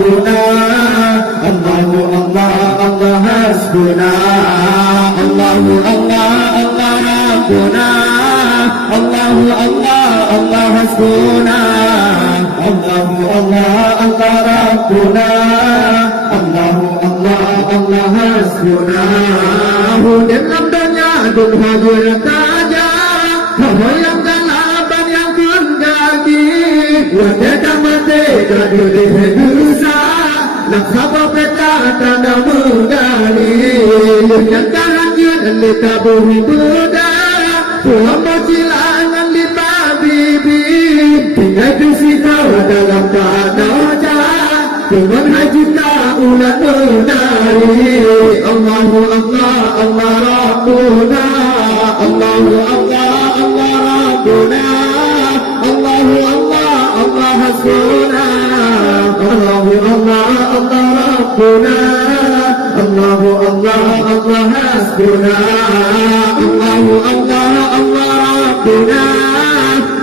ربنا الله الله الله حسبنا الله الله الله ربنا الله الله الله حسبنا الله الله الله ربنا الله الله Allah hasbuna dalam dunia dunia saja yang dalam yang pun kaki wajah mati dari dosa nak sabar peta tanda menggali yang karangan lita bumi buda Tuhan bercilangan lima bibi tinggal di situ dalam keadaan Tuhan haji tak ulat berdari Allahu Allah Allah Rabbuna Allahu Allah Allah Rabbuna Allahu Allah Allah Hasbuna Allahu Allah Allah Rabbuna Allahu Allah Allah Hasbuna Allahu Allah Allah Rabbuna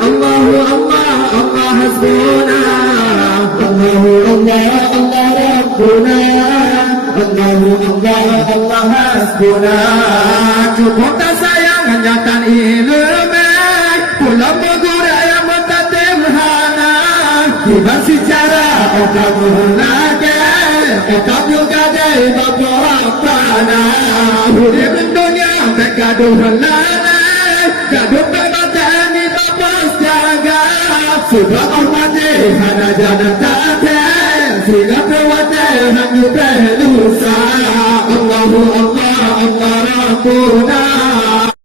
Allahu Allah Allah Hasbuna Allahu Allah Allah Rabbuna Allahu Allah Allah Hasbuna cukup tak sayang hanyakan ilmu pulang bergurau yang bertatim hana tiba secara okam lagi okam juga dari bapa rapana hidup dunia bergaduh lana gaduh berbatani bapa jaga sudah hormati hana jana tak sila pewate hanya belusa Allahu Allah Allah Rabbuna